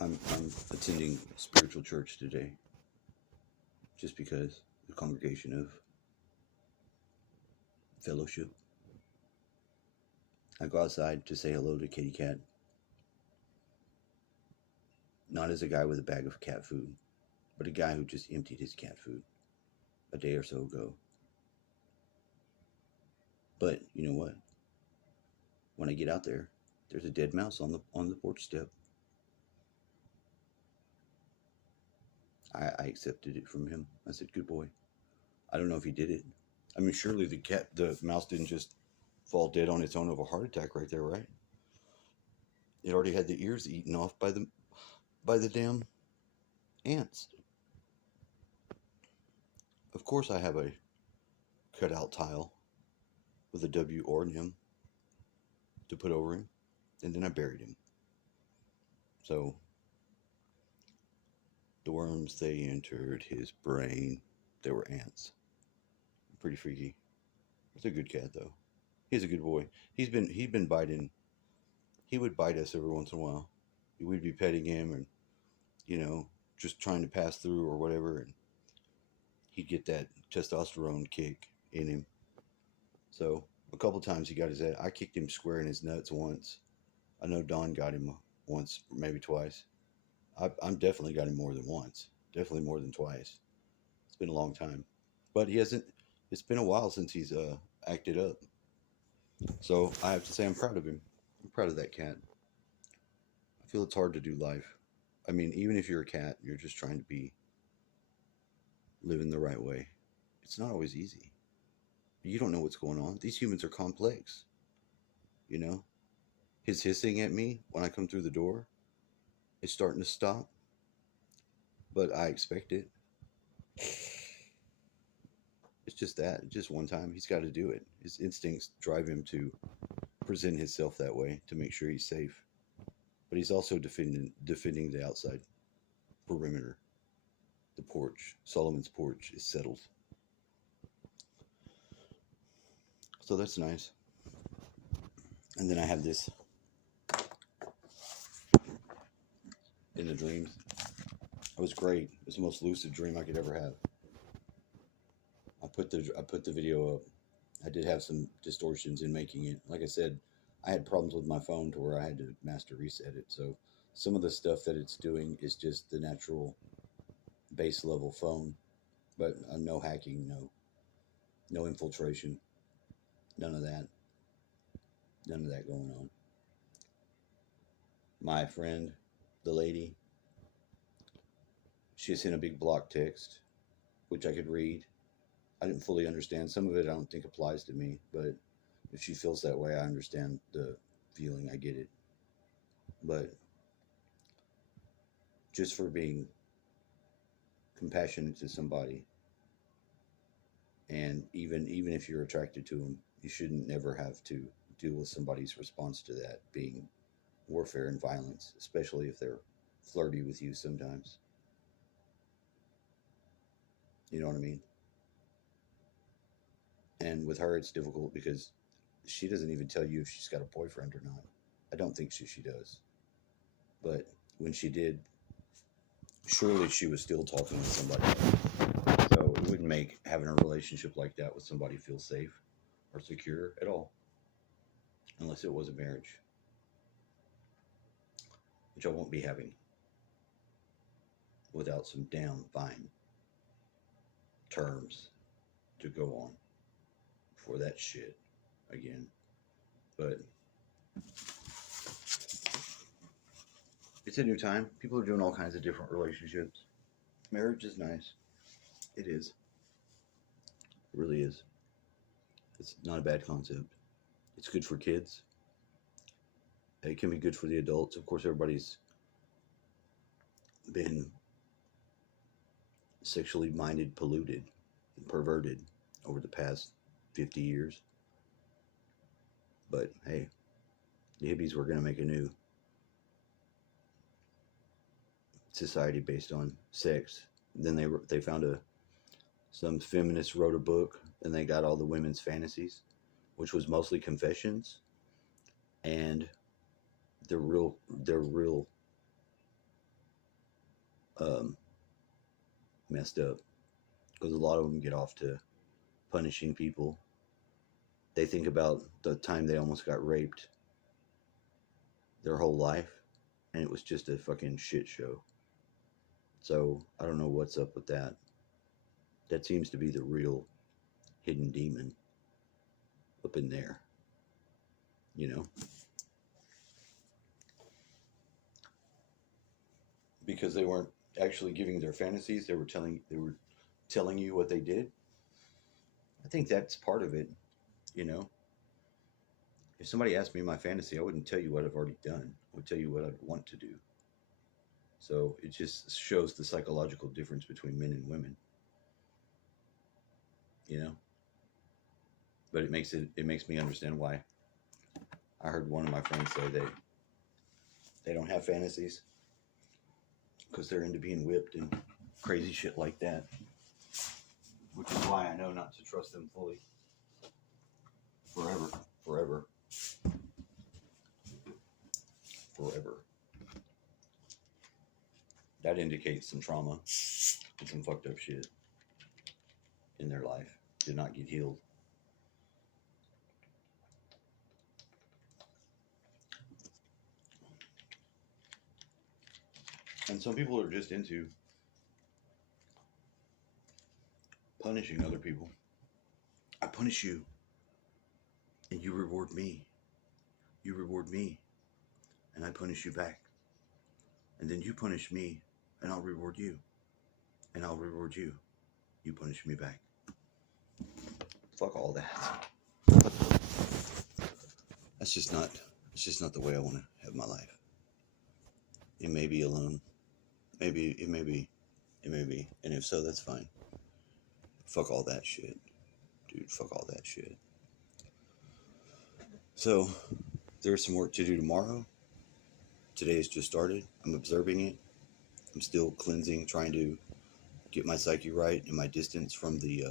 I'm attending spiritual church today just because the congregation of fellowship. I go outside to say hello to Kitty Cat, not as a guy with a bag of cat food, but a guy who just emptied his cat food a day or so ago. But you know what? When I get out there, there's a dead mouse on the porch step. I accepted it from him. I said, "Good boy." I don't know if he did it. I mean, surely the mouse didn't just fall dead on its own of a heart attack right there, right? It already had the ears eaten off by the damn ants. Of course, I have a cutout tile with a W or in him to put over him, and then I buried him. So the worms they entered his brain. They were ants. Pretty freaky. It's a good cat though. He's a good boy. He'd been biting. He would bite us every once in a while. We'd be petting him and you know just trying to pass through or whatever, and he'd get that testosterone kick in him. So a couple times he got his head. I kicked him square in his nuts once. I know Don got him once, maybe twice. I'm definitely got him more than once. Definitely more than twice. It's been a long time, but he hasn't. It's been a while since he's acted up. So I have to say I'm proud of him. I'm proud of that cat. I feel it's hard to do life. I mean, even if you're a cat, you're just trying to be living the right way. It's not always easy. You don't know what's going on. These humans are complex. You know, his hissing at me when I come through the door is starting to stop, but I expect it. It's just that, just one time, he's got to do it. His instincts drive him to present himself that way to make sure he's safe. But he's also defending the outside perimeter. The porch, Solomon's porch, is settled. So that's nice. And then I have this in the dreams. It was great. It was the most lucid dream I could ever have. I put the video up. I did have some distortions in making it. Like I said, I had problems with my phone to where I had to master reset it. So some of the stuff that it's doing is just the natural base level phone, but no hacking, no infiltration, none of that, none of that going on. My friend, the lady, she sent a big block text, which I could read. I didn't fully understand. Some of it I don't think applies to me, but if she feels that way, I understand the feeling. I get it. But just for being compassionate to somebody, and even if you're attracted to them, you shouldn't never have to deal with somebody's response to that being warfare and violence, especially if they're flirty with you sometimes. You know what I mean? And with her, it's difficult because she doesn't even tell you if she's got a boyfriend or not. I don't think she does. But when she did, surely she was still talking with somebody else. So it wouldn't make having a relationship like that with somebody feel safe or secure at all, unless it was a marriage, which I won't be having without some damn fine terms to go on for that shit again. But it's a new time. People are doing all kinds of different relationships. Marriage is nice. It is. It really is. It's not a bad concept. It's good for kids. It can be good for the adults. Of course, everybody's been sexually minded, polluted, and perverted over the past 50 years. But hey, the hippies were going to make a new society based on sex. Then they found some feminists wrote a book and they got all the women's fantasies, which was mostly confessions, and they're real um, messed up because a lot of them get off to punishing people. They think about the time they almost got raped their whole life, and it was just a fucking shit show. So I don't know what's up with that. That seems to be the real hidden demon up in there, you know? Because they weren't actually giving their fantasies, they were telling you what they did. I think that's part of it, you know? If somebody asked me my fantasy, I wouldn't tell you what I've already done. I would tell you what I'd want to do. So it just shows the psychological difference between men and women, you know? But it makes me understand why. I heard one of my friends say they don't have fantasies because they're into being whipped and crazy shit like that. Which is why I know not to trust them fully. Forever. Forever. Forever. That indicates some trauma and some fucked up shit in their life. Did not get healed. And some people are just into punishing other people. I punish you, and you reward me. You reward me, and I punish you back. And then you punish me, and I'll reward you. And I'll reward you. You punish me back. Fuck all that. It's just not the way I want to have my life. It may be alone. Maybe it may be. And if so, that's fine. Fuck all that shit. Dude, fuck all that shit. So, there's some work to do tomorrow. Today has just started. I'm observing it. I'm still cleansing, trying to get my psyche right and my distance from the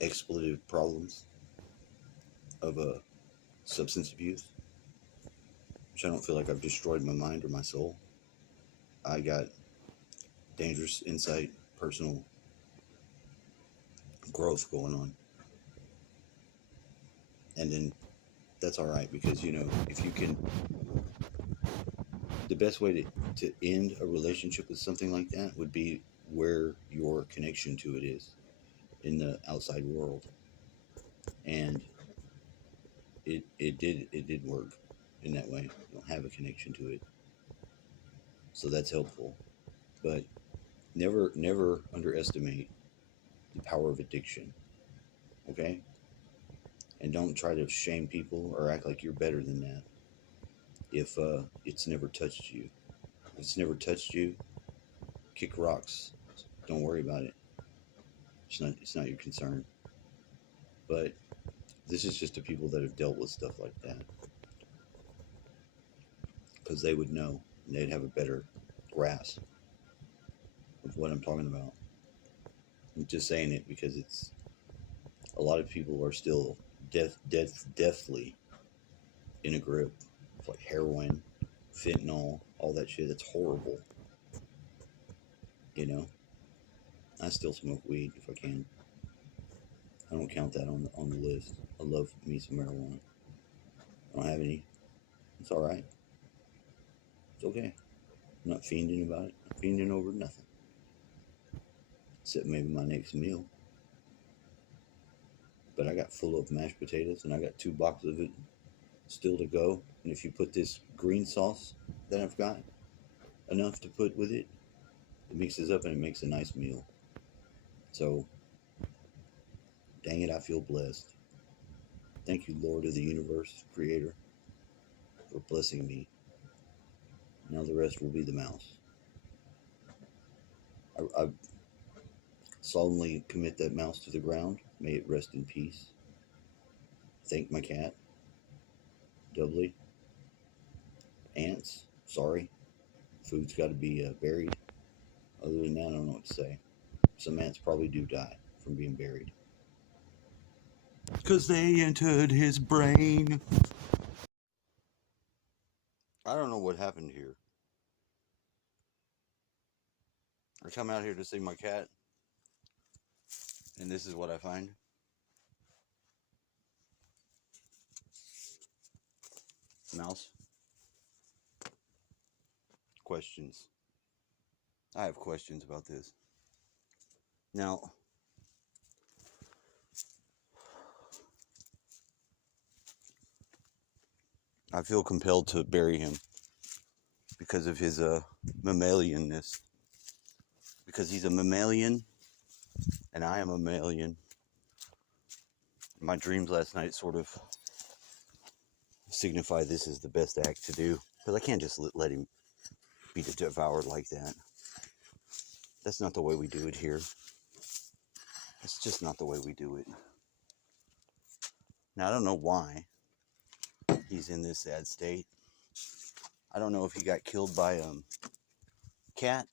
expletive problems of substance abuse, which I don't feel like I've destroyed my mind or my soul. I got dangerous insight, personal growth going on. And then that's all right because, you know, if you can, the best way to end a relationship with something like that would be where your connection to it is in the outside world. And it did work in that way. You don't have a connection to it. So that's helpful. But never underestimate the power of addiction. Okay? And don't try to shame people or act like you're better than that if it's never touched you. If it's never touched you, kick rocks. Don't worry about it. It's not your concern. But this is just to people that have dealt with stuff like that. Because they would know and they'd have a better grasp of what I'm talking about. I'm just saying it because it's a lot of people are still deathly in a grip of like heroin, fentanyl, all that shit. That's horrible. You know, I still smoke weed if I can. I don't count that on the list. I love me some marijuana. I don't have any. It's all right. It's okay. I'm not fiending about it. I'm fiending over nothing. Except maybe my next meal. But I got full of mashed potatoes and I got 2 boxes of it still to go. And if you put this green sauce that I've got, enough to put with it, it mixes up and it makes a nice meal. So, dang it, I feel blessed. Thank you, Lord of the universe, Creator, for blessing me. Now the rest will be the mouse. I solemnly commit that mouse to the ground. May it rest in peace. Thank my cat. Doubly. Ants, sorry. Food's got to be buried. Other than that, I don't know what to say. Some ants probably do die from being buried. Because they entered his brain. I don't know what happened here. I come out here to see my cat, and this is what I find. Mouse. Questions. I have questions about this. Now, I feel compelled to bury him because of his mammalianness. Because he's a mammalian, and I am a mammalian. My dreams last night sort of signify this is the best act to do. Because I can't just let him be devoured like that. That's not the way we do it here. It's just not the way we do it. Now, I don't know why he's in this sad state. I don't know if he got killed by a cat.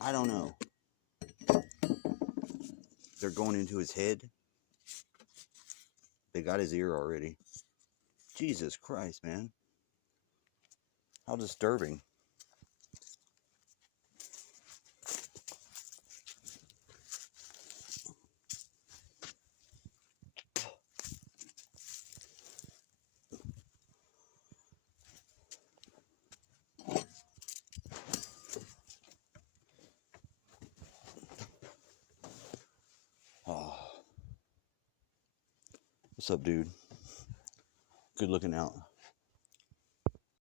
I don't know. They're going into his head. They got his ear already. Jesus Christ, man. How disturbing. Oh. What's up, dude? Good looking out.